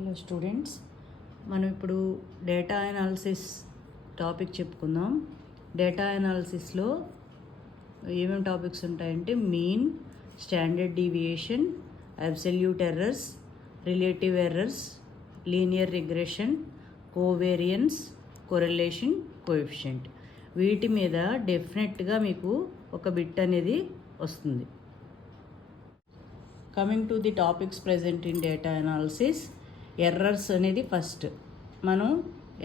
Hello students, మనం ఇప్పుడు data analysis topic చెప్పుకుందాం. డేటా అనాలిసిస్లో ఏమేమి టాపిక్స్ ఉంటాయంటే mean, standard deviation, absolute errors, relative errors, linear regression, covariance, correlation, coefficient. వీటి మీద డెఫినెట్గా మీకు ఒక బిట్ అనేది వస్తుంది. Coming to the topics present in data analysis, errors అనేది ఫస్ట్. మనం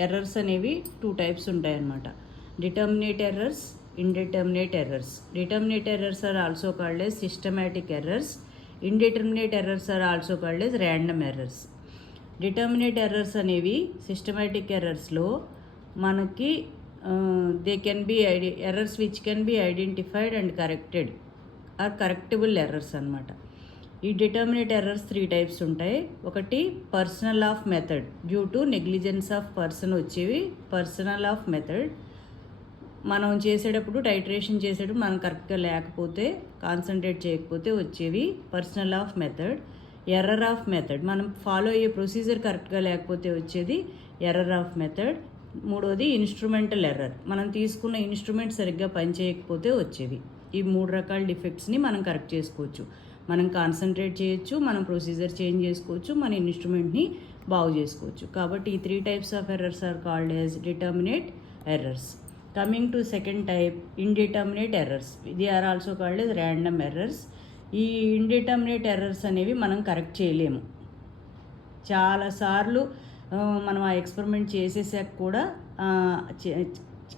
ఎర్రర్స్ అనేవి 2 టైప్స్ ఉంటాయన్నమాట. Determinate errors, indeterminate errors. Determinate errors are also called as systematic errors. Indeterminate errors are also called as random errors. Determinate errors అనేవి systematic ఎర్రర్స్లో మనకి they can be errors which can be identified and corrected or correctable errors అన్నమాట. ఈ determinate errors 3 types ఉంటాయి. ఒకటి personal of method, due to negligence of person వచ్చేవి personal of method. మనం చేసేటప్పుడు టైట్రేషన్ చేసేటప్పుడు మనం కరెక్ట్గా లేకపోతే, కాన్సన్ట్రేట్ చేయకపోతే వచ్చేవి personal of method. Error of method, మనం ఫాలో అయ్యే ప్రొసీజర్ కరెక్ట్గా లేకపోతే వచ్చేది ఎర్రర్ ఆఫ్ మెథడ్. మూడోది ఇన్స్ట్రుమెంటల్ ఎర్రర్, మనం తీసుకున్న ఇన్స్ట్రుమెంట్ సరిగ్గా పనిచేయకపోతే వచ్చేవి. ఈ 3 రకాల డిఫెక్ట్స్ని మనం కరెక్ట్ చేసుకోవచ్చు. మనం కాన్సన్ట్రేట్ చేయొచ్చు, మనం ప్రొసీజర్ చేంజ్ చేసుకోవచ్చు, మన ఇన్స్ట్రుమెంట్ని బాగు చేసుకోవచ్చు. కాబట్టి ఈ 3 types of errors are called as determinate errors. Coming to second type, indeterminate errors. They are also called as random errors. ఈ ఇండిటర్మినేట్ ఎర్రర్స్ అనేవి మనం కరెక్ట్ చేయలేము. చాలాసార్లు మనం ఆ ఎక్స్పెరిమెంట్ చేసేసాక కూడా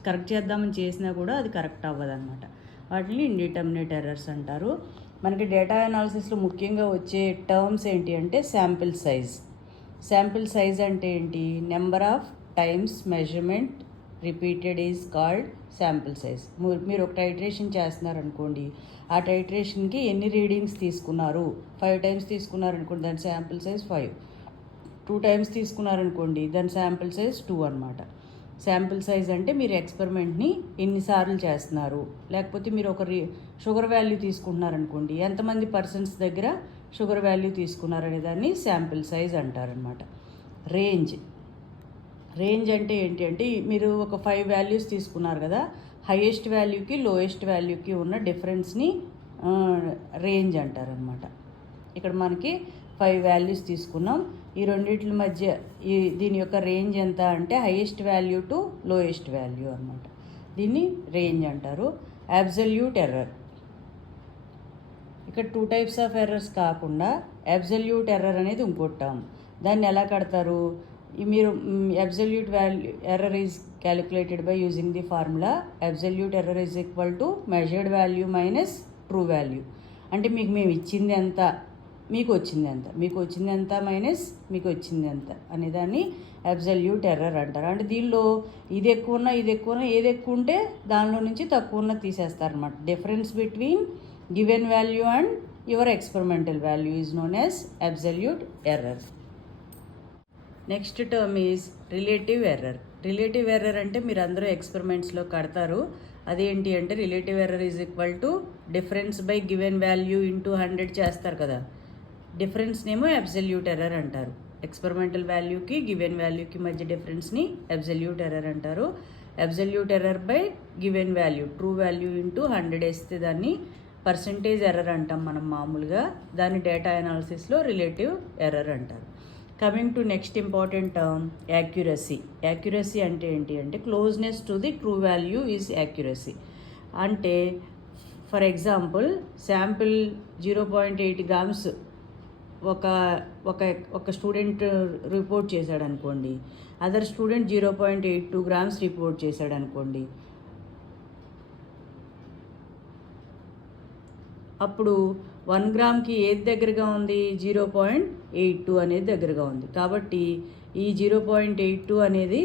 కరెక్ట్ చేద్దామని చేసినా కూడా అది కరెక్ట్ అవ్వదన్నమాట. వాటిని ఇండిటర్మినేట్ ఎర్రర్స్ అంటారు. మనకి డేటా అనాలిసిస్లో ముఖ్యంగా వచ్చే టర్మ్స్ ఏంటి అంటే శాంపిల్ సైజ్. శాంపిల్ సైజ్ అంటే ఏంటి? Number of times measurement repeated is called sample size. మీరు ఒక టైట్రేషన్ చేస్తున్నారనుకోండి, ఆ టైట్రేషన్కి ఎన్ని రీడింగ్స్ తీసుకున్నారు? 5 టైమ్స్ తీసుకున్నారనుకోండి, దాని శాంపిల్ సైజ్ 5. 2 టైమ్స్ తీసుకున్నారనుకోండి, దాని శాంపిల్ సైజ్ 2 అనమాట. శాంపిల్ సైజ్ అంటే మీరు ఎక్స్పెరిమెంట్ని ఎన్నిసార్లు చేస్తున్నారు, లేకపోతే మీరు ఒక షుగర్ వాల్యూ తీసుకుంటున్నారనుకోండి, ఎంతమంది పర్సన్స్ దగ్గర షుగర్ వాల్యూ తీసుకున్నారనే దాన్ని శాంపిల్ సైజ్ అంటారనమాట. రేంజ్ అంటే ఏంటి అంటే మీరు ఒక 5 వాల్యూస్ తీసుకున్నారు కదా, హైయెస్ట్ వాల్యూకి లోయెస్ట్ వాల్యూకి ఉన్న డిఫరెన్స్ని రేంజ్ అంటారనమాట. ఇక్కడ మనకి 5 వాల్యూస్ తీసుకున్నాం, ఈ రెండింటి మధ్య దీని యొక్క రేంజ్ ఎంత అంటే highest value to lowest value అనమాట. దీన్ని రేంజ్ అంటారు. అబ్సల్యూట్ ఎర్రర్, ఇక్కడ 2 టైప్స్ ఆఫ్ ఎర్రర్స్ కాకుండా అబ్సల్యూట్ ఎర్రర్ అనేది ఇంకోటి టర్మ్. దాన్ని ఎలా కడతారు? మీరు absolute value error is calculated by using the formula absolute error is equal to measured value minus true value. అంటే మేము ఇచ్చింది ఎంత, మీకు వచ్చింది ఎంత, మీకు వచ్చింది ఎంత మైనస్ మీకు వచ్చింది ఎంత అనేదాన్ని అబ్సల్యూట్ ఎర్రర్ అంటారు. అంటే దీనిలో ఇది ఎక్కువ ఉన్నా ఏది ఎక్కువ ఉంటే దానిలో నుంచి తక్కువ ఉన్న తీసేస్తారనమాట. Difference between given value and your experimental value is known as absolute error. Next term is relative error. Relative error అంటే మీరు అందరూ ఎక్స్పెరిమెంట్స్లో కడతారు. అదేంటి అంటే relative error is equal to difference by given value into 100 చేస్తారు కదా, డిఫరెన్స్నేమో అబ్సల్యూట్ ఎర్రర్ అంటారు. ఎక్స్పెరిమెంటల్ వాల్యూకి గివెన్ వాల్యూకి మధ్య డిఫరెన్స్ని అబ్సల్యూట్ ఎర్రర్ అంటారు. Absolute error by given value, true value into 100 వేస్తే దాన్ని పర్సంటేజ్ ఎర్రర్ అంటాం మనం మామూలుగా. దాన్ని డేటా అనాలిసిస్లో రిలేటివ్ ఎర్రర్ అంటారు. Coming to next important term, accuracy. Accuracy అంటే ఏంటి అంటే closeness to the true value is accuracy. అంటే ఫర్ ఎగ్జాంపుల్ శాంపిల్ 0.8 గ్రామ్స్ ఒక స్టూడెంట్ రిపోర్ట్ చేశాడు అనుకోండి, అదర్ స్టూడెంట్ 0.82 గ్రామ్స్ రిపోర్ట్ చేశాడు అనుకోండి. అప్పుడు 1 గ్రామ్కి ఏది దగ్గరగా ఉంది? 0.82 అనేది దగ్గరగా ఉంది. కాబట్టి ఈ 0.82 అనేది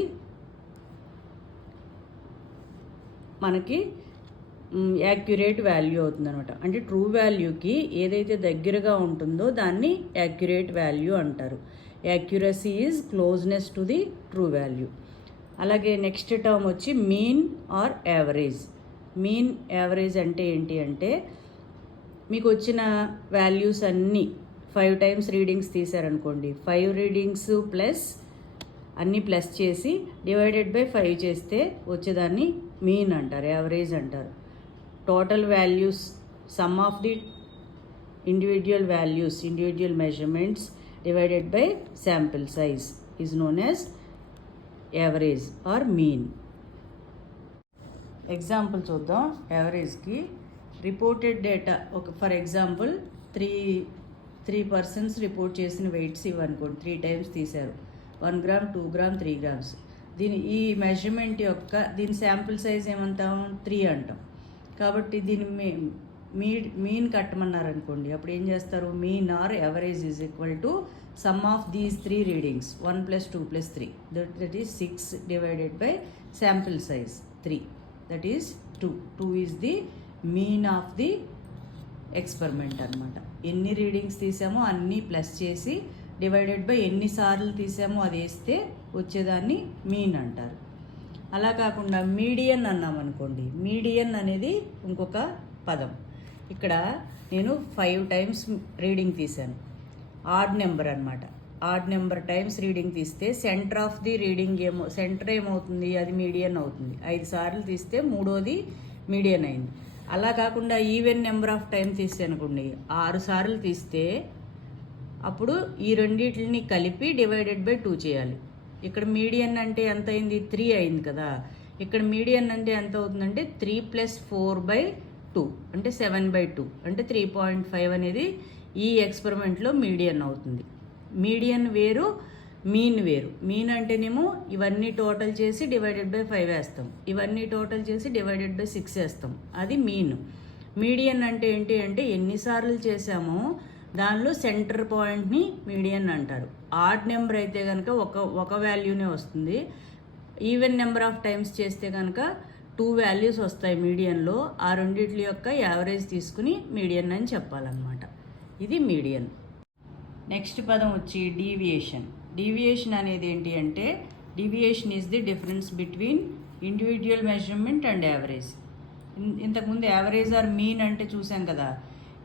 మనకి యాక్యురేట్ వాల్యూ అవుతుంది అనమాట. అంటే ట్రూ వాల్యూకి ఏదైతే దగ్గరగా ఉంటుందో దాన్ని యాక్యురేట్ వాల్యూ అంటారు. Accuracy is closeness to the true value. అలాగే నెక్స్ట్ టర్మ్ వచ్చి మీన్ ఆర్ యావరేజ్. యావరేజ్ అంటే ఏంటి అంటే మీకు వచ్చిన వాల్యూస్ అన్నీ 5 టైమ్స్ రీడింగ్స్ తీశారనుకోండి, 5 రీడింగ్స్ ప్లస్ అన్నీ ప్లస్ చేసి డివైడెడ్ బై 5 చేస్తే వచ్చేదాన్ని మీన్ అంటారు, యావరేజ్ అంటారు. Total values, some of the individual values, individual measurements divided by sample size is known as average are mean. Example చూద్దాం యావరేజ్కి. రిపోర్టెడ్ డేటా, ఒక for example three persons report చేసిన weights ఇవ్వనుకోండి, 3 times తీశారు, 1 gram, 2 gram, 3 grams. ఈ measurement యొక్క దీని sample size ఏమంటాం, 3 అంటాం. కాబట్టి దీని మీన్ కట్టమన్నారు అనుకోండి, అప్పుడు ఏం చేస్తారు, mean or average is equal to sum of these 3 readings, 1 + 2 + 3, that is 6 divided by sample size 3, that is 2. 2 is the mean of the experiment అనమాట. ఎన్ని రీడింగ్స్ తీసామో అన్నీ ప్లస్ చేసి డివైడెడ్ బై ఎన్నిసార్లు తీసామో అది వేస్తే వచ్చేదాన్ని మీన్ అంటారు. అలా కాకుండా మీడియన్ అన్నాం అనుకోండి, మీడియన్ అనేది ఇంకొక పదం. ఇక్కడ నేను 5 టైమ్స్ రీడింగ్ తీశాను, ఆడ్ నెంబర్ అనమాట. ఆడ్ నెంబర్ టైమ్స్ రీడింగ్ తీస్తే centre of the reading centre ఏమవుతుంది, అది మీడియన్ అవుతుంది. 5 సార్లు తీస్తే మూడోది మీడియన్ అయింది. అలా కాకుండా ఈవెన్ నెంబర్ ఆఫ్ టైం తీస్తే అనుకోండి, 6 సార్లు తీస్తే అప్పుడు ఈ రెండింటిని కలిపి డివైడెడ్ బై 2 చేయాలి. ఇక్కడ మీడియన్ అంటే ఎంత అయింది, 3 అయింది కదా. ఇక్కడ మీడియన్ అంటే ఎంత అవుతుందంటే 3 + 4/2 అంటే 7/2 అంటే 3.5 అనేది ఈ ఎక్స్పెరిమెంట్లో మీడియన్ అవుతుంది. మీడియన్ వేరు, మీన్ వేరు. మీన్ అంటేనేమో ఇవన్నీ టోటల్ చేసి డివైడెడ్ బై 5 వేస్తాం, ఇవన్నీ టోటల్ చేసి డివైడెడ్ బై 6 వేస్తాం, అది మీన్. మీడియన్ అంటే ఏంటి అంటే ఎన్నిసార్లు చేసామో దానిలో సెంటర్ పాయింట్ని మీడియన్ అంటారు. ఆడ్ నెంబర్ అయితే కనుక ఒక వాల్యూనే వస్తుంది. ఈవెన్ నెంబర్ ఆఫ్ టైమ్స్ చేస్తే కనుక 2 వాల్యూస్ వస్తాయి మీడియన్లో. ఆ రెండిట్ల యొక్క యావరేజ్ తీసుకుని మీడియన్ అని చెప్పాలన్నమాట. ఇది మీడియన్. నెక్స్ట్ పదం వచ్చి డీవియేషన్. డీవియేషన్ అనేది ఏంటి అంటే deviation is the difference between individual measurement and average. ఇంతకుముందు యావరేజ్ ఆర్ మీన్ అంటే చూసాం కదా,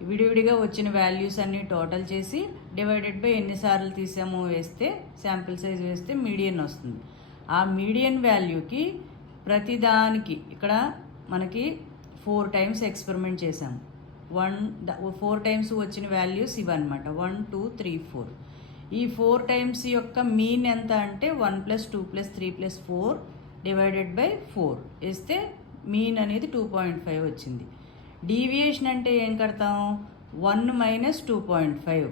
విడివిడిగా వచ్చిన వాల్యూస్ అన్నీ టోటల్ చేసి డివైడెడ్ బై ఎన్నిసార్లు తీసామో వేస్తే శాంపిల్ సైజ్ వేస్తే మీడియన్ వస్తుంది. ఆ మీడియన్ వాల్యూకి ప్రతిదానికి ఇక్కడ మనకి 4 టైమ్స్ ఎక్స్పెరిమెంట్ చేసాము. 4 టైమ్స్ వచ్చిన వాల్యూస్ ఇవన్నమాట, 1, 2, 3, 4. ఈ 4 టైమ్స్ యొక్క మీన్ ఎంత అంటే 1 + 2 + 3 + 4 డివైడెడ్ బై 4 వేస్తే మీన్ అనేది 2.5 వచ్చింది. డీవియేషన్ అంటే ఏం కడతాం, 1 - 2.5.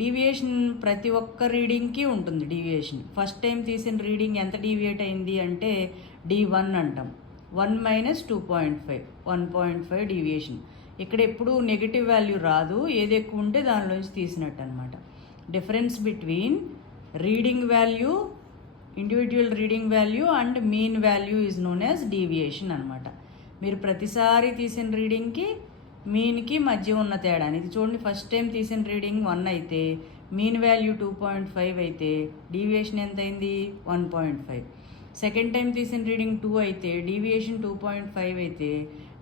డీవియేషన్ ప్రతి ఒక్క రీడింగ్కి ఉంటుంది డీవియేషన్. ఫస్ట్ టైం తీసిన రీడింగ్ ఎంత డీవియేట్ అయింది అంటే D1 అంటాం. 1 - 2.5 1.5 డీవియేషన్. ఇక్కడ ఎప్పుడు నెగిటివ్ వాల్యూ రాదు, ఏది ఎక్కువ ఉంటే దానిలోంచి తీసినట్టు అనమాట. Difference between reading value, individual reading value and mean value is known as deviation అనమాట. మీరు ప్రతిసారి తీసిన రీడింగ్కి మీన్కి మధ్య ఉన్న తేడా ఇది చూడండి. ఫస్ట్ టైం తీసిన రీడింగ్ 1 అయితే మీన్ వాల్యూ 2.5 అయితే డీవియేషన్ ఎంత అయింది, 1.5. సెకండ్ టైం తీసిన రీడింగ్ 2 అయితే డీవియేషన్ 2.5 అయితే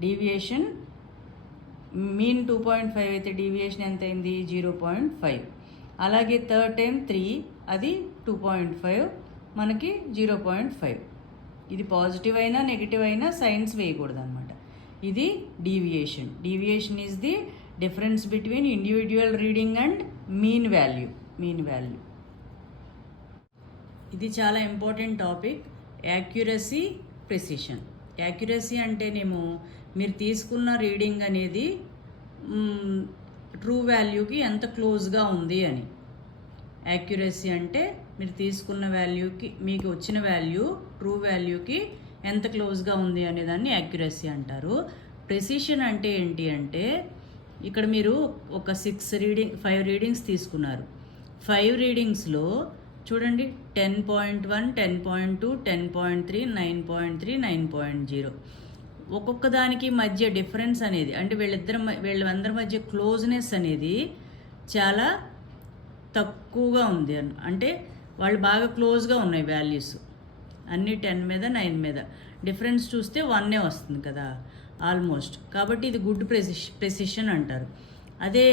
డీవియేషన్ మీన్ 2.5 అయితే డీవియేషన్ ఎంత అయింది, 0.5. అలాగే థర్డ్ టైం 3 అది 2.5 మనకి 0.5. ఇది పాజిటివ్ అయినా నెగిటివ్ అయినా సైన్స్ వేయకూడదు అనమాట. ఇది deviation. Deviation is the difference between individual reading and mean value. ఇది చాలా important topic, accuracy, precision. Accuracy అంటేనేమో మీరు తీసుకున్న రీడింగ్ అనేది ట్రూ వాల్యూకి ఎంత క్లోజ్గా ఉంది అని. యాక్యురసీ అంటే మీరు తీసుకున్న వాల్యూకి మీకు వచ్చిన వాల్యూ ట్రూ వాల్యూకి ఎంత క్లోజ్గా ఉంది అనేదాన్ని యాక్యురసీ అంటారు. ప్రెసిషన్ అంటే ఏంటి అంటే ఇక్కడ మీరు ఒక 5 రీడింగ్స్ తీసుకున్నారు. 5 రీడింగ్స్లో చూడండి 10.1, 10.2, 10.3, 9.3, 9.0 ఒక్కొక్క దానికి మధ్య డిఫరెన్స్ అనేది అంటే వీళ్ళందరి మధ్య క్లోజ్నెస్ అనేది చాలా తక్కువగా ఉంది. అంటే వాళ్ళు బాగా క్లోజ్గా ఉన్నాయి వాల్యూస్ అన్నీ 10 మీద 9 మీద. డిఫరెన్స్ చూస్తే 1 వస్తుంది కదా ఆల్మోస్ట్. కాబట్టి ఇది గుడ్ ప్రెసిషన్ అంటారు. అదే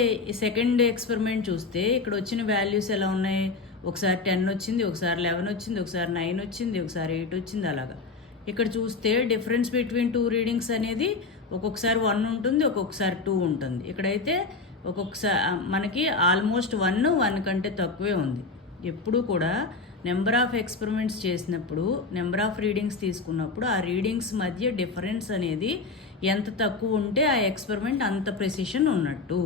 సెకండ్ ఎక్స్పెరిమెంట్ చూస్తే ఇక్కడ వచ్చిన వాల్యూస్ ఎలా ఉన్నాయి, ఒకసారి 10 వచ్చింది, ఒకసారి 11 వచ్చింది, ఒకసారి 9 వచ్చింది, ఒకసారి 8 వచ్చింది. అలాగా ఇక్కడ చూస్తే డిఫరెన్స్ బిట్వీన్ 2 రీడింగ్స్ అనేది ఒక్కొక్కసారి 1 ఉంటుంది, ఒక్కొక్కసారి 2 ఉంటుంది. ఇక్కడైతే ఒక్కొక్కసారి మనకి ఆల్మోస్ట్ 1 కంటే తక్కువే ఉంది. ఎప్పుడు కూడా నెంబర్ ఆఫ్ ఎక్స్పెరిమెంట్స్ చేసినప్పుడు, నెంబర్ ఆఫ్ రీడింగ్స్ తీసుకున్నప్పుడు ఆ రీడింగ్స్ మధ్య డిఫరెన్స్ అనేది ఎంత తక్కువ ఉంటే ఆ ఎక్స్పెరిమెంట్ అంత ప్రెసిషన్ ఉన్నట్టు.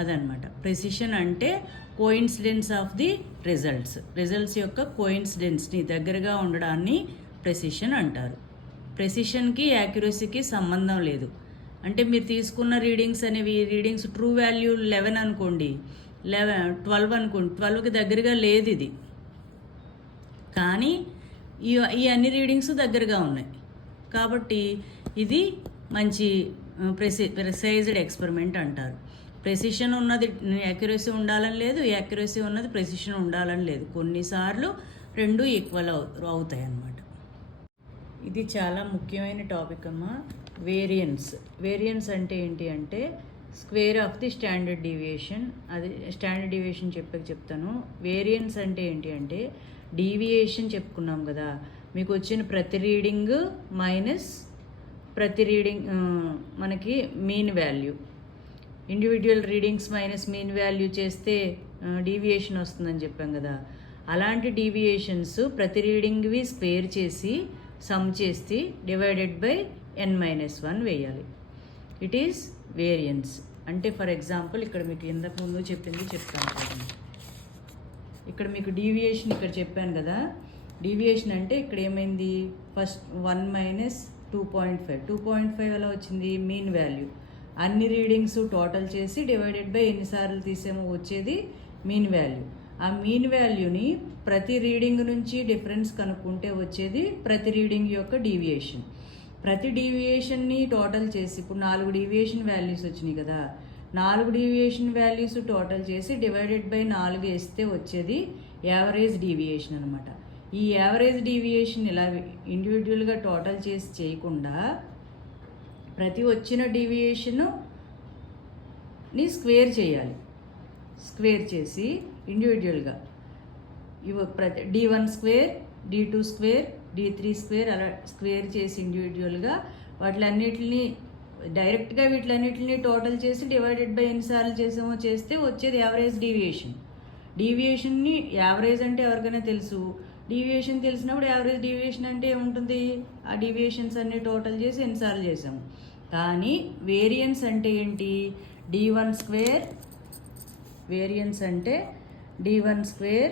అదనమాట ప్రెసిషన్ అంటే కోయిన్సిడెన్స్ ఆఫ్ ది రిజల్ట్స్ యొక్క కోయిన్సిడెన్స్ని దగ్గరగా ఉండడాన్ని ప్రెసిషన్ అంటారు. ప్రెసిషన్కి యాక్యురసీకి సంబంధం లేదు. అంటే మీరు తీసుకున్న రీడింగ్స్ అనేవి రీడింగ్స్ ట్రూ వాల్యూ 11 అనుకోండి, 12 అనుకోండి, 12కి దగ్గరగా లేదు ఇది, కానీ ఈ అన్ని రీడింగ్స్ దగ్గరగా ఉన్నాయి కాబట్టి ఇది మంచి ప్రెసైజ్డ్ ఎక్స్పెరిమెంట్ అంటారు. ప్రెసిషన్ ఉన్నది యాక్యురసీ ఉండాలని లేదు, యాక్యురసీ ఉన్నది ప్రెసిషన్ ఉండాలని లేదు. కొన్నిసార్లు రెండు ఈక్వల్ అవుతాయి అన్నమాట. ఇది చాలా ముఖ్యమైన టాపిక్ అమ్మా. వేరియన్స్ అంటే ఏంటి అంటే square of the standard deviation. అది స్టాండర్డ్ డీవియేషన్ చెప్తాను. వేరియన్స్ అంటే ఏంటి అంటే డీవియేషన్ చెప్పుకున్నాం కదా, మీకు వచ్చిన ప్రతి రీడింగ్ మైనస్ ప్రతి రీడింగ్ మనకి mean value. Individual readings minus mean value చేస్తే డీవియేషన్ వస్తుందని చెప్పాం కదా, అలాంటి డీవియేషన్స్ ప్రతి రీడింగ్వి స్క్వేర్ చేసి సమ్ చేసి డివైడెడ్ బై n-1 వేయాలి. It is variance. అంటే ఫర్ ఎగ్జాంపుల్ ఇక్కడ మీకు ఇంతకు ముందు చెప్తాను. ఇక్కడ మీకు డీవియేషన్ ఇక్కడ చెప్పాను కదా, డీవియేషన్ అంటే ఇక్కడ ఏమైంది, ఫస్ట్ 1 - 2.5 ఎలా వచ్చింది, మీన్ వాల్యూ. అన్ని రీడింగ్స్ టోటల్ చేసి డివైడెడ్ బై ఎన్నిసార్లు తీసేమో వచ్చేది మీన్ వాల్యూ. ఆ మీన్ వాల్యూని ప్రతి రీడింగ్ నుంచి డిఫరెన్స్ కనుక్కుంటే వచ్చేది ప్రతి రీడింగ్ యొక్క డీవియేషన్. ప్రతి డీవియేషన్ని టోటల్ చేసి ఇప్పుడు 4 డీవియేషన్ వాల్యూస్ వచ్చినాయి కదా, 4 డీవియేషన్ వాల్యూస్ టోటల్ చేసి డివైడెడ్ బై 4 వేస్తే వచ్చేది యావరేజ్ డీవియేషన్ అనమాట. ఈ యావరేజ్ డీవియేషన్ ఇలా ఇండివిజువల్గా టోటల్ చేసి చేయకుండా ప్రతి వచ్చిన డీవియేషన్ని స్క్వేర్ చేయాలి. స్క్వేర్ చేసి ఇండివిజువల్గా ప్రతి d1² d2² d3² అలా స్క్వేర్ చేసి ఇండివిజువల్గా వాటిలన్నిటిని డైరెక్ట్గా వీటిలన్నిటిని టోటల్ చేసి డివైడెడ్ బై ఎన్నిసార్లు చేసామో చేస్తే వచ్చేది యావరేజ్ డీవియేషన్ని యావరేజ్ అంటే ఎవరికైనా తెలుసు. డీవియేషన్ తెలిసినప్పుడు యావరేజ్ డీవియేషన్ అంటే ఏముంటుంది, ఆ డీవియేషన్స్ అన్ని టోటల్ చేసి ఎన్నిసార్లు చేసాము. కానీ వేరియన్స్ అంటే ఏంటి, d1² వేరియన్స్ అంటే d1²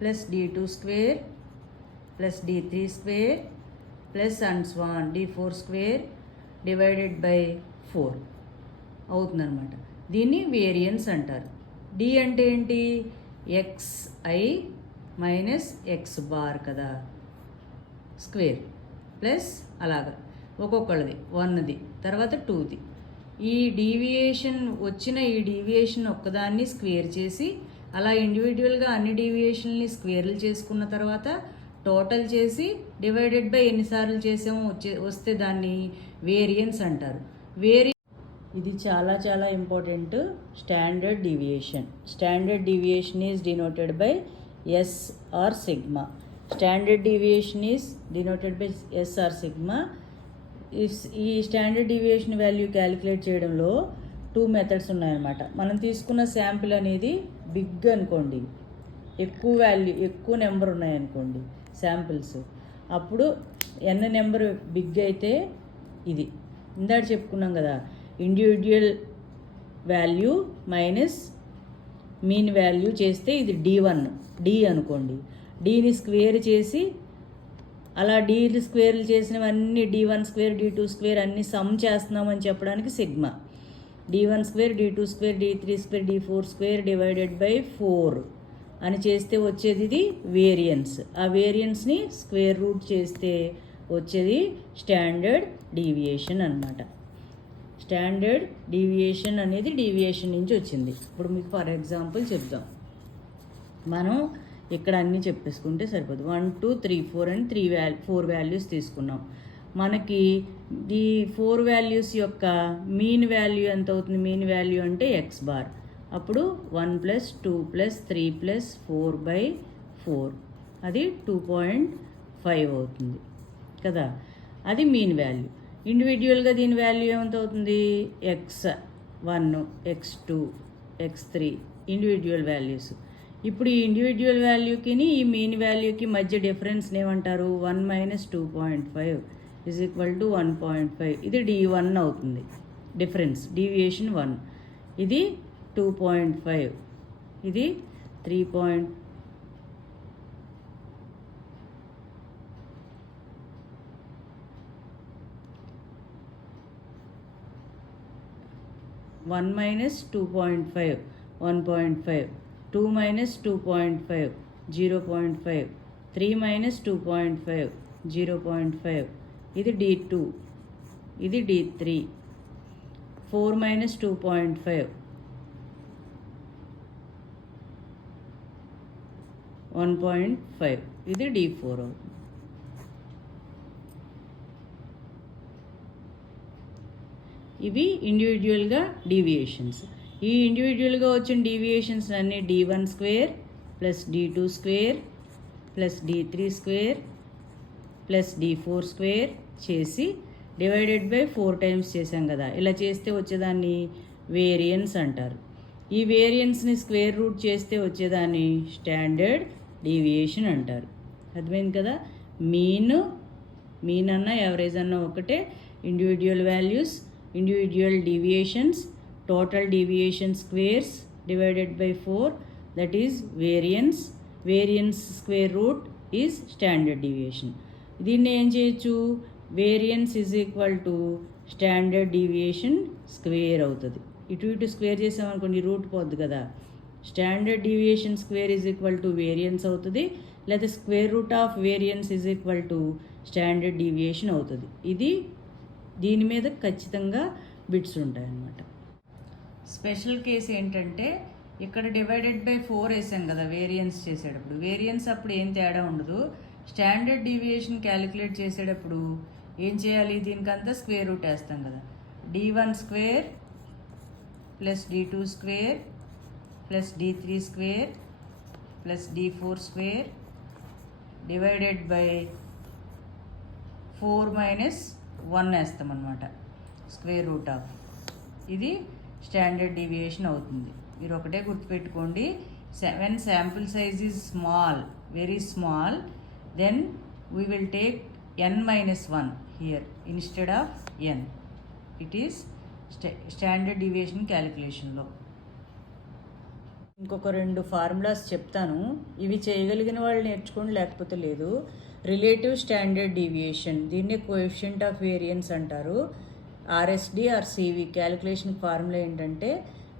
plus d2² plus d3² plus d4² divided by 4 అవుతుందన్నమాట. దీన్ని వేరియన్స్ అంటారు. డి అంటే ఏంటి, xi మైనస్ x బార్ కదా, స్క్వేర్ ప్లస్ అలాగా ఒక్కొక్కళ్ళది 1ది తర్వాత 2ది. ఈ డీవియేషన్ వచ్చిన ఈ డీవియేషన్ ఒక్కదాన్ని స్క్వేర్ చేసి అలా ఇండివిజువల్గా అన్ని డీవియేషన్ని స్క్వేర్లు చేసుకున్న తర్వాత టోటల్ చేసి డివైడెడ్ బై ఎన్నిసార్లు చేసామో వస్తే దాన్ని వేరియన్స్ అంటారు. ఇది చాలా చాలా important. Standard deviation is denoted by S or sigma. Standard deviation is denoted by S or sigma. ఈ స్టాండర్డ్ డీవియేషన్ వాల్యూ క్యాలిక్యులేట్ చేయడంలో 2 మెథడ్స్ ఉన్నాయన్నమాట. మనం తీసుకున్న శాంపిల్ అనేది బిగ్ అనుకోండి, ఎక్కువ నెంబర్ ఉన్నాయనుకోండి శాంపిల్స్, అప్పుడు n నెంబర్ బిగ్ అయితే ఇది ఇందాక చెప్పుకున్నాం కదా, individual value minus mean value చేస్తే ఇది D అనుకోండి. డీని స్క్వేర్ చేసి అలా డీలు స్క్వేర్లు చేసినవన్నీ d1² d2² అన్నీ సమ్ చేస్తున్నామని చెప్పడానికి sigma. d1² d2² d3² d4² divided by 4 అని చేస్తే వచ్చేది ఇది వేరియన్స్. ఆ వేరియన్స్ని స్క్వేర్ రూట్ చేస్తే వచ్చేది స్టాండర్డ్ డీవియేషన్ అన్నమాట. స్టాండర్డ్ డీవియేషన్ అనేది డీవియేషన్ నుంచి వచ్చింది. ఇప్పుడు మీకు ఫర్ ఎగ్జాంపుల్ చెప్దాం. మనం ఇక్కడ అన్నీ చెప్పేసుకుంటే సరిపోదు. 1 2 3 4 అని 4 వాల్యూస్ తీసుకున్నాం. మనకి ఈ 4 వాల్యూస్ యొక్క మీన్ వాల్యూ ఎంత అవుతుంది? మీన్ వాల్యూ అంటే ఎక్స్ బార్. అప్పుడు 1 + 2 + 3 + 4/4 అది 2.5 అవుతుంది కదా. అది మీన్ వాల్యూ. ఇండివిజువల్గా దీని వాల్యూ ఏమంత అవుతుంది? x1, x2, x3 individual values. ఇప్పుడు ఈ ఇండివిజువల్ వాల్యూకి ఈ మీన్ వాల్యూకి మధ్య డిఫరెన్స్ని ఏమంటారు? 1 - 2.5 = 1.5. ఇది D1 అవుతుంది. Difference deviation 1. ఇది 2.5. ఇది 3. 1 - 2.5 1.5, 2 - 2.5 0.5, 3 - 2.5 0.5. ఇది D2. ఇది D3. 4 - 2.5 1.5. ఇది D4 అవుతుంది. ఇవి ఇండివిజువల్గా డీవియేషన్స్. ఈ ఇండివిజువల్గా వచ్చిన డీవియేషన్స్ అన్నీ D1² + D2² + D3² + D4² చేసి ÷ 4 టైమ్స్ చేసాం కదా. ఇలా చేస్తే వచ్చేదాన్ని వేరియన్స్ అంటారు. ఈ వేరియన్స్ని స్క్వేర్ రూట్ చేస్తే వచ్చేదాన్ని స్టాండర్డ్ డీవియేషన్ అంటారు. అర్థమైంది కదా. మీన్ అన్న యావరేజ్ అన్న ఒకటే. Individual values, individual deviations, total deviation squares ÷ 4, that is variance. Variance square root is standard deviation. దీన్ని ఏం చేయొచ్చు? వేరియన్స్ = స్టాండర్డ్ డీవియేషన్ స్క్వేర్ అవుతుంది. ఇటు స్క్వేర్ చేసామనుకోండి రూట్ పోద్ది కదా. స్టాండర్డ్ డీవియేషన్ స్క్వేర్ = వేరియన్స్ అవుతుంది, లేదా square root of variance = standard deviation అవుతుంది. ఇది దీని మీద ఖచ్చితంగా బిట్స్ ఉంటాయన్నమాట. స్పెషల్ కేసు ఏంటంటే ఇక్కడ ÷ 4 వేసాం కదా వేరియన్స్ చేసేటప్పుడు. వేరియన్స్ అప్పుడు ఏం తేడా ఉండదు. స్టాండర్డ్ డీవియేషన్ క్యాలిక్యులేట్ చేసేటప్పుడు ఏం చేయాలి? దీనికంతా స్క్వేర్ రూట్ వేస్తాం కదా. D1² + D2² + D3² + D4² ÷ 4 - 1 వేస్తామన్నమాట. Square root of ఇది స్టాండర్డ్ డీవియేషన్ అవుతుంది. మీరు ఒకటే గుర్తుపెట్టుకోండి, when sample size is small, very small, then we will take n - 1 here instead of n. It is standard deviation calculationలో. ఇంకొక 2 formulas చెప్తాను. ఇవి చేయగలిగిన వాళ్ళు నేర్చుకోండి, లేకపోతే లేదు. రిలేటివ్ స్టాండర్డ్ డీవియేషన్, దీన్నే కోఎఫిషియంట్ ఆఫ్ వేరియన్స్ అంటారు. RSD or CV calculation formula ఏంటంటే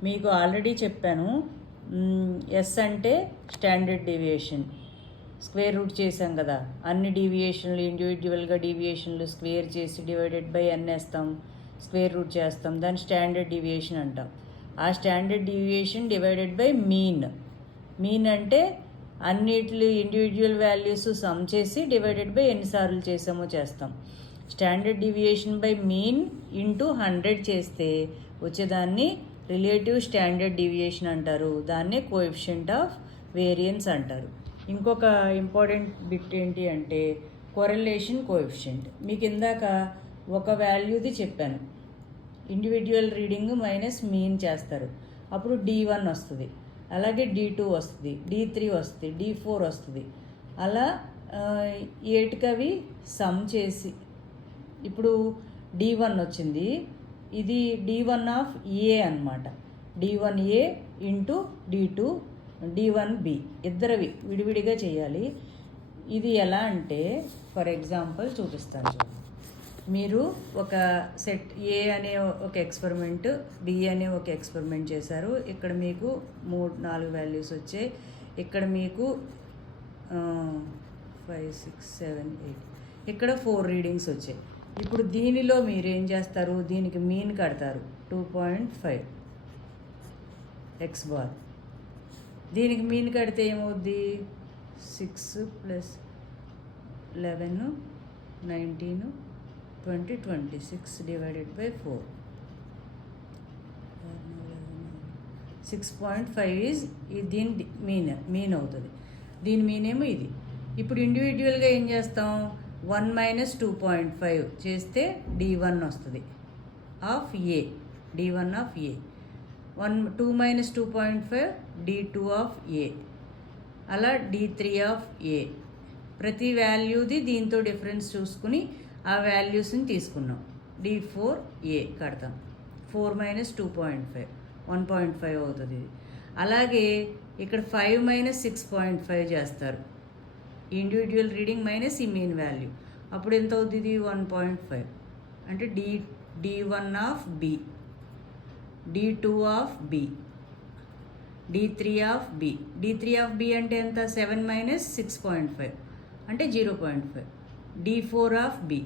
మీకు ఆల్రెడీ చెప్పాను. S అంటే స్టాండర్డ్ డీవియేషన్, స్క్వేర్ రూట్ చేసాం కదా. అన్ని డీవియేషన్లు ఇండివిజువల్గా డీవియేషన్లు స్క్వేర్ చేసి ÷ n వేస్తాం, స్క్వేర్ రూట్ చేస్తాం, దాన్ని స్టాండర్డ్ డీవియేషన్ అంటాం. ఆ స్టాండర్డ్ డీవియేషన్ ÷ మీన్ అంటే అన్నిటి ఇండివిజువల్ వాల్యూస్ సమ్ చేసి ÷ ఎన్నిసార్లు చేసామో చేస్తాం. స్టాండర్డ్ డీవియేషన్ బై మీన్ × 100 చేస్తే వచ్చేదాన్ని రిలేటివ్ స్టాండర్డ్ డీవియేషన్ అంటారు. దాన్నే కోఎఫిషియంట్ ఆఫ్ వేరియన్స్ అంటారు. ఇంకొక ఇంపార్టెంట్ బిట్ ఏంటి అంటే కొరెలేషన్ కోఎఫిషియంట్. మీకు ఇందాక ఒక వాల్యూది చెప్పాను, ఇండివిజువల్ రీడింగ్ మైనస్ మీన్ చేస్తారు, అప్పుడు D1 వస్తుంది, అలాగే D2 వస్తుంది, D3 వస్తుంది, D4 వస్తుంది. అలా 8కి అవి సమ్ చేసి ఇప్పుడు D1 వచ్చింది. ఇది D1 ఆఫ్ A అన్నమాట. D1A × D2 D1B ఇద్దరివి విడివిడిగా చేయాలి. ఇది ఎలా అంటే ఫర్ ఎగ్జాంపుల్ చూపిస్తాను. మీరు ఒక సెట్ A అనే ఒక ఎక్స్పెరిమెంట్, B అనే ఒక ఎక్స్పెరిమెంట్ చేశారు. ఇక్కడ మీకు 3-4 వాల్యూస్ వచ్చాయి. ఇక్కడ మీకు 5 6 7 8 ఇక్కడ 4 రీడింగ్స్ వచ్చాయి. ఇప్పుడు దీనిలో మీరు ఏం చేస్తారు? దీనికి మీన్ కడతారు 2.5 x బార్. దీనికి మీన్ కడితే ఏమవుద్ది? 6 + 11 19 26 divided by 4. 6.5 ఈజ్ దీని మీన్ అవుతుంది. దీని మీన్ ఏమో ఇది. ఇప్పుడు ఇండివిజువల్గా ఏం చేస్తాం, 1 మైనస్ 2.5 చేస్తే D1 వస్తుంది of A, D1 of A. 2 minus 2.5 D2 of A, అలా D3 ఆఫ్ ఏ. ప్రతి వాల్యూది దీంతో డిఫరెన్స్ చూసుకుని ఆ వాల్యూస్ని తీసుకున్నాం. D4 ఏ కడతాం. 4 మైనస్ 2.5 1.5 అవుతుంది ఇది. అలాగే ఇక్కడ 5 మైనస్ 6.5 చేస్తారు, ఇండివిజువల్ రీడింగ్ మైనస్ ఈ మీన్ వాల్యూ. అప్పుడు ఎంత అవుతుంది, 1.5. అంటే D1 of b, D2 of b, D3 of b. D3 of b అంటే ఎంత, 7 మైనస్ 6.5 అంటే 0.5. D4 ఆఫ్ బి,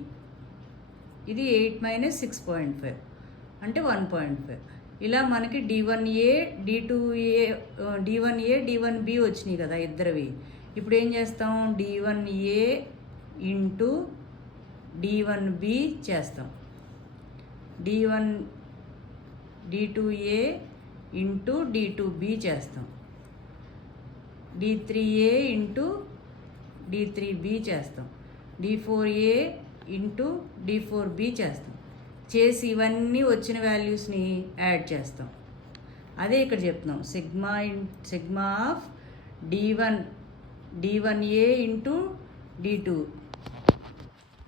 ఇది 8 మైనస్ 6.5 అంటే 1.5. ఇలా మనకి D1A D2A D1A D1B వచ్చినాయి కదా ఇద్దరివి. ఇప్పుడు ఏం చేస్తాం, D1A ఇంటూ D1B చేస్తాం, D2A ఇంటూ D2B చేస్తాం, D3A ఇంటూ D3B చేస్తాం, D4A ఇంటూ D4B చేస్తాం. చేసి ఇవన్నీ వచ్చిన వాల్యూస్ని యాడ్ చేస్తాం. అదే ఇక్కడ చెప్తున్నాం, sigma of D1A into D2,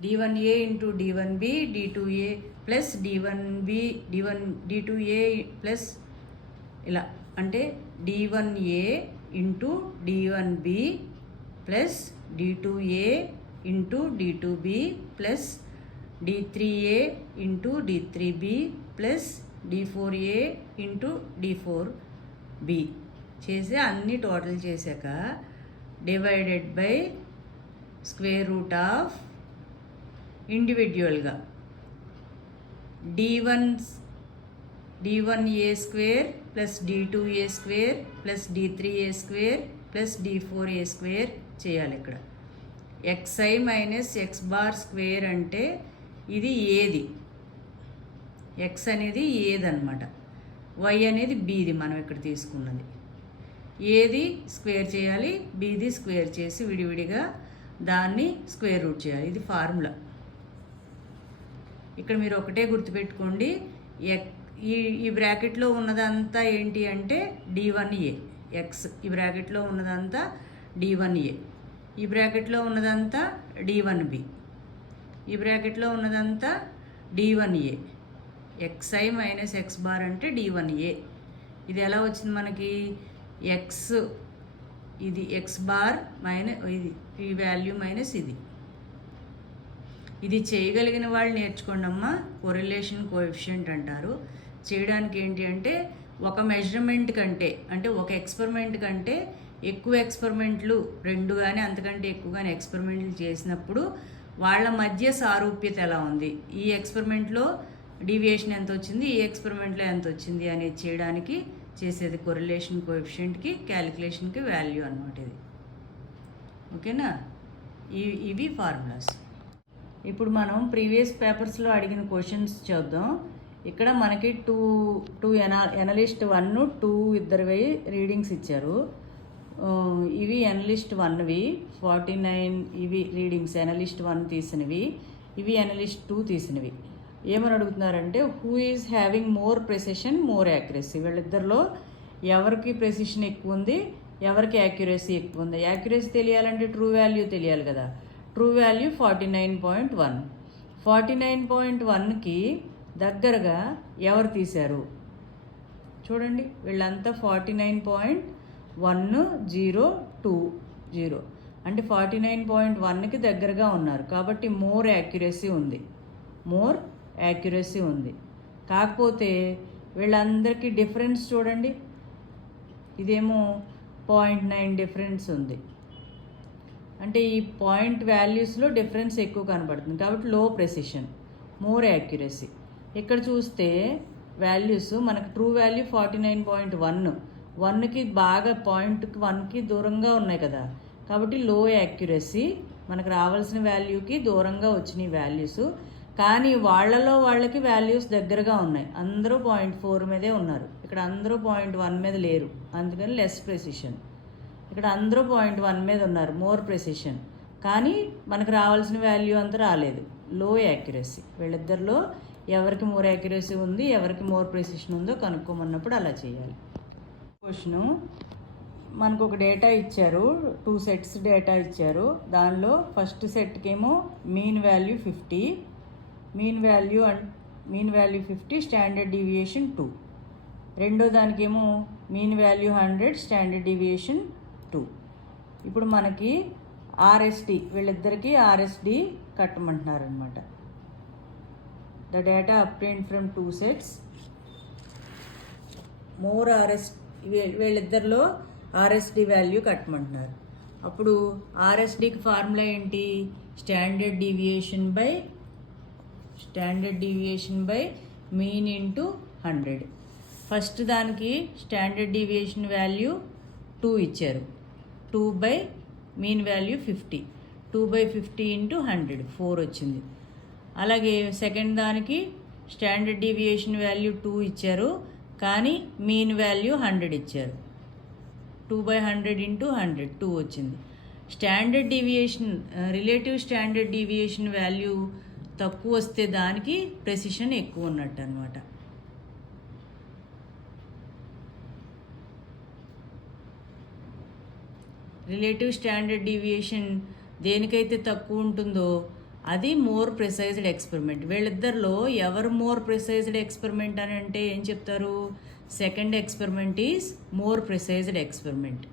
D1A into D1B, D2A plus D1B D2A plus ఇలా. అంటే D1A into D1B plus D2A into D2B plus D3A into D3B plus D4A into D4B చేసి అన్నీ టోటల్ చేశాక divided by square root of ఇండివిజువల్గా D1A square plus D2A square plus D3A square plus D4A square చేయాలి. ఇక్కడ xi minus x bar square అంటే ఇది ఏది, x అనేది ఏదన్నమాట, y అనేది బీది మనం ఇక్కడ తీసుకున్నది. ఏది స్క్వేర్ చేయాలి, బీది స్క్వేర్ చేసి విడివిడిగా దాన్ని స్క్వేర్ రూట్ చేయాలి. ఇది ఫార్ములా. ఇక్కడ మీరు ఒకటే గుర్తుపెట్టుకోండి, ఈ బ్రాకెట్లో ఉన్నదంతా ఏంటి అంటే D1A x, ఈ బ్రాకెట్లో ఉన్నదంతా D1A, ఈ బ్రాకెట్లో ఉన్నదంతా D1B, ఈ బ్రాకెట్లో ఉన్నదంతా D1A. xi minus x bar అంటే D1A. ఇది ఎలా వచ్చింది మనకి, x ఇది x బార్ మైనస్ ఇది ఈ వాల్యూ మైనస్ ఇది. ఇది చేయగలిగిన వాళ్ళు నేర్చుకోండి అమ్మా, కొరిలేషన్ కోఎఫిషియంట్ అంటారు. చేయడానికి ఏంటి అంటే ఒక మెజర్మెంట్ కంటే అంటే ఒక ఎక్స్పెరిమెంట్ కంటే ఎక్కువ ఎక్స్పెరిమెంట్లు 2 కానీ అంతకంటే ఎక్కువ కానీ ఎక్స్పెరిమెంట్లు చేసినప్పుడు వాళ్ళ మధ్య సారూప్యత ఎలా ఉంది, ఈ ఎక్స్పెరిమెంట్లో డీవియేషన్ ఎంత వచ్చింది, ఈ ఎక్స్పెరిమెంట్లో ఎంత వచ్చింది అనేది చేయడానికి చేసేది కొరిలేషన్ కోఎఫిషియంట్కి క్యాలిక్యులేషన్కి వాల్యూ అన్నమాట ఇది. ఓకేనా, ఇవి ఫార్ములాస్. ఇప్పుడు మనం ప్రీవియస్ పేపర్స్లో అడిగిన క్వశ్చన్స్ చూద్దాం. ఇక్కడ మనకి టూ ఎనలిస్ట్ 1 2 ఇద్దరివి రీడింగ్స్ ఇచ్చారు. ఇవి ఎనలిస్ట్ 1వి 49, ఇవి రీడింగ్స్ ఎనలిస్ట్ 1 తీసినవి, ఇవి ఎనలిస్ట్ 2 తీసినవి. ఏమని అడుగుతున్నారంటే who is having more precision more accuracy, వీళ్ళిద్దరిలో ఎవరికి ప్రెసిషన్ ఎక్కువ ఉంది, ఎవరికి యాక్యురసీ ఎక్కువ ఉంది. యాక్యురసీ తెలియాలంటే ట్రూ వాల్యూ తెలియాలి కదా. True value 49.1. 49.1కి దగ్గరగా ఎవరు తీశారు చూడండి, వీళ్ళంతా 49.102 అంటే 49.1కి దగ్గరగా ఉన్నారు కాబట్టి మోర్ యాక్యురసీ ఉంది. కాకపోతే వీళ్ళందరికీ డిఫరెన్స్ చూడండి, ఇదేమో 0.9 డిఫరెన్స్ ఉంది. అంటే ఈ పాయింట్ వాల్యూస్లో డిఫరెన్స్ ఎక్కువ కనబడుతుంది కాబట్టి లో ప్రెసిషన్, మోర్ యాక్యురసీ. ఇక్కడ చూస్తే వాల్యూస్ మనకు ట్రూ వాల్యూ 49.1, 1కి బాగా 0.1కి దూరంగా ఉన్నాయి కదా కాబట్టి లో యాక్యురసీ, మనకు రావాల్సిన వాల్యూకి దూరంగా వచ్చినాయి వాల్యూస్. కానీ వాళ్ళకి వాల్యూస్ దగ్గరగా ఉన్నాయి. అందరూ 0.4 మీదే ఉన్నారు. ఇక్కడ అందరూ 0.1 మీద లేరు, అందుకని లెస్ ప్రెసిషన్. ఇక్కడ అందరూ 0.1 మీద ఉన్నారు, మోర్ ప్రెసిషన్. కానీ మనకు రావాల్సిన వాల్యూ అంతా రాలేదు, లో యాక్యురసీ. వీళ్ళిద్దరిలో ఎవరికి మోర్ యాక్యురసీ ఉంది, ఎవరికి మోర్ ప్రెసిషన్ ఉందో కనుక్కోమన్నప్పుడు అలా చేయాలి. క్వశ్చను, మనకు ఒక డేటా ఇచ్చారు, 2 సెట్స్ డేటా ఇచ్చారు. దానిలో ఫస్ట్ సెట్కి ఏమో mean value 50, mean value 50, standard deviation 2. రెండో దానికేమో మీన్ వాల్యూ 100, స్టాండర్డ్ డీవియేషన్ 2. ఇప్పుడు మనకి ఆర్ఎస్డి, వీళ్ళిద్దరికీ ఆర్ఎస్డి కట్టమంటున్నారు అనమాట. The data obtained from 2 sets, more వీళ్ళిద్దరిలో ఆర్ఎస్డి వాల్యూ కట్టమంటున్నారు. అప్పుడు ఆర్ఎస్డికి ఫార్ములా ఏంటి? Standard deviation by mean into 100. First దానికి స్టాండర్డ్ డీవియేషన్ వాల్యూ 2 ఇచ్చారు, 2 by mean value 50, 2 by 50 into 100, 4 వచ్చింది. అలాగే సెకండ్ దానికి స్టాండర్డ్ డీవియేషన్ వాల్యూ 2 ఇచ్చారు, కానీ మీన్ వాల్యూ 100 ఇచ్చారు, 2 బై 100 ఇంటూ 100, 2 వచ్చింది. Standard deviation, relative standard deviation value తక్కువ వస్తే దానికి ప్రెసిషన్ ఎక్కువ ఉన్నట్టు అనమాట. రిలేటివ్ స్టాండర్డ్ డీవియేషన్ దేనికైతే తక్కువ ఉంటుందో అది మోర్ ప్రిసైజ్డ్ ఎక్స్పెరిమెంట్. వీళ్ళిద్దరిలో ఎవరు మోర్ ప్రిసైజ్డ్ ఎక్స్పెరిమెంట్ అని అంటే ఏం చెప్తారు? Second experiment is more precised experiment.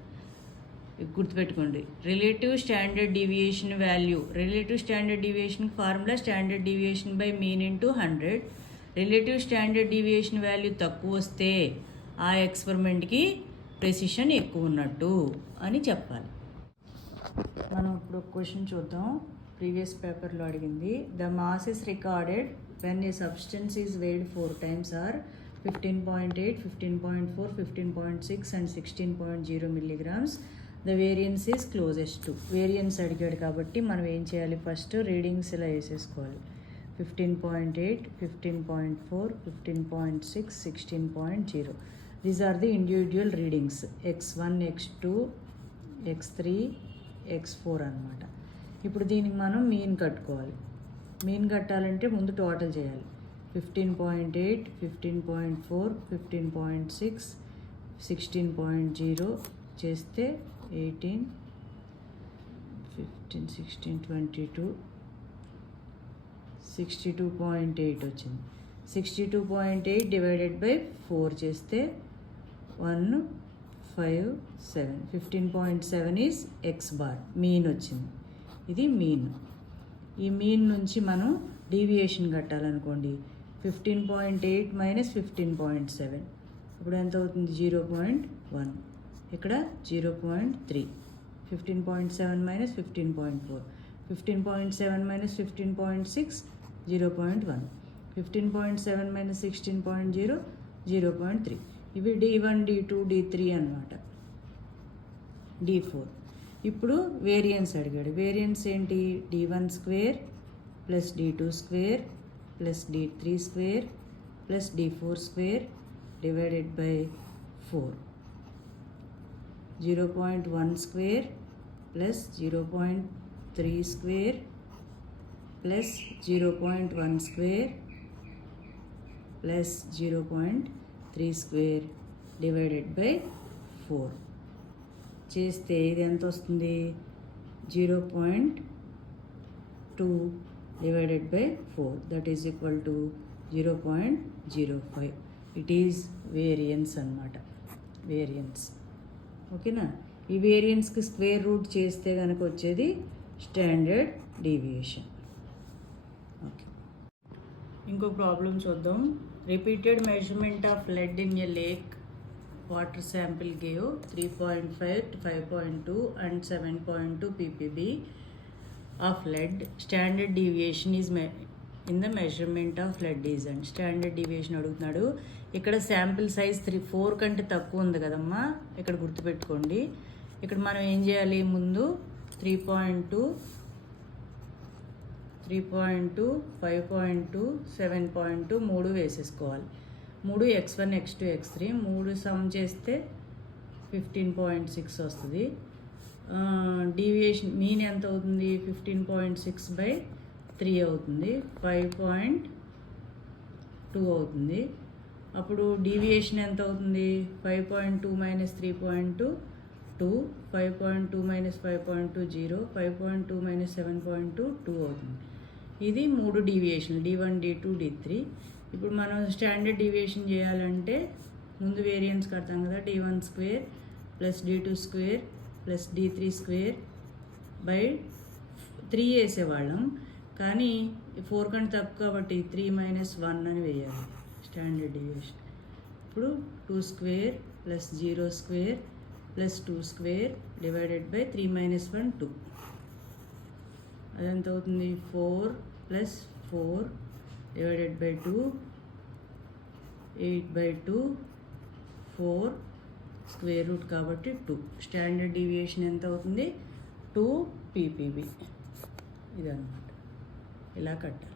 గుర్తుపెట్టుకోండి, relative standard deviation value, relative standard deviation formula standard deviation by mean into 100. Relative standard deviation value తక్కువ వస్తే ఆ ఎక్స్పెరిమెంట్కి ప్రెసిషన్ ఎక్కువ ఉన్నట్టు అని చెప్పాలి. మనం ఇప్పుడు క్వశ్చన్ చూద్దాం. ప్రీవియస్ పేపర్లో అడిగింది. The mass is recorded when a substance is weighed 4 times are 15.8, 15.4, 15.6 and 16.0 milligrams. The variance is closest to. Variance అడిగాడు కాబట్టి మనం ఏం చేయాలి? ఫస్ట్ రీడింగ్స్ ఇలా వేసేసుకోవాలి. 15.8, 15.4, 15.6, 16.0. These are the individual readings, x1, x2, x3, x4 అన్నమాట. ఇప్పుడు దీనికి మనం మీన్ కట్టుకోవాలి. మీన్ కట్టాలంటే ముందు టోటల్ చేయాలి. 15.8, 15.4, 15.6, 16.0 చేస్తే 18, 15, 16, 22, 62.8 వచ్చింది. 62.8 డివైడెడ్ బై 4 చేస్తే 157. 15.7 ఈజ్ ఎక్స్ బార్, మీన్ వచ్చింది. ఇది మీన్. ఈ మీన్ నుంచి మనం డీవియేషన్ కట్టాలనుకోండి. 15.8 మైనస్ 15.7 ఇప్పుడు ఎంత అవుతుంది? 0.1. ఇక్కడ 0.3. 15.7 మైనస్ 15.4, 15.7 మైనస్ 15.6, 0.1. 15.7 మైనస్ 16.0, 0.3. ఇవి D1, D2, D3 అన్నమాట. D4. ఇప్పుడు వేరియన్స్ అడిగాడు. వేరియన్స్ ఏంటి? D1 square plus D2 square plus D3 square plus D4 square divided by 4. 0.1 square plus 0.3 square plus 0.1 square plus 0.3 square divided by 4 చేస్తే ఇది ఎంత వస్తుంది? 0.2 divided by 4, that is equal to 0.05. It is variance అన్నమాట. Variance ఓకేనా? ఈ వేరియన్స్కి square root చేస్తే కనుక వచ్చేది స్టాండర్డ్ డీవియేషన్. ఓకే, ఇంకో ప్రాబ్లం చూద్దాం. Repeated measurement of lead in a lake water sample gave 3.5 to 5.2 and 7.2 ppb of lead. Standard deviation is in the measurement of lead is and standard deviation అడుగుతున్నాడు. ఇక్కడ sample size 4 కంటే తక్కువ ఉంది కదమ్మా, ఇక్కడ గుర్తుపెట్టుకోండి. ఇక్కడ మనం ఏం చేయాలి? ముందు 3.2 3.2, 5.2, 7.2 మూడు వేసేసుకోవాలి. 3 x1, x2, x3 మూడు సమ్ చేస్తే 15.6 వస్తుంది. డీవియేషన్ మీన్ ఎంత అవుతుంది? 15.6/3 అవుతుంది. 5.2 అవుతుంది. అప్పుడు డీవియేషన్ ఎంత అవుతుంది? 5.2 - 3.2 2, 5.2 - 5.2 0, 5.2 - 7.2 2 అవుతుంది. ఇది 3 డీవియేషన్, D1, D2, D3. ఇప్పుడు మనం స్టాండర్డ్ డీవియేషన్ చేయాలంటే ముందు వేరియన్స్ కడతాం కదా, D1 square plus D2 square plus D3 square by 3 వేసేవాళ్ళం. కానీ 4 కంటే తక్కువ కాబట్టి 3 - 1 అని వేయాలి స్టాండర్డ్ డీవియేషన్. ఇప్పుడు 2 square plus 0 square plus 2 square divided by 3 - 1 2. అదెంత అవుతుంది? 4 plus 4 divided by 2 8/2 4 square root కాబట్టి 2. స్టాండర్డ్ డీవియేషన్ ఎంత అవుతుంది? 2 ppb. ఇదన్నమాట. ఇలా కట్టాలి.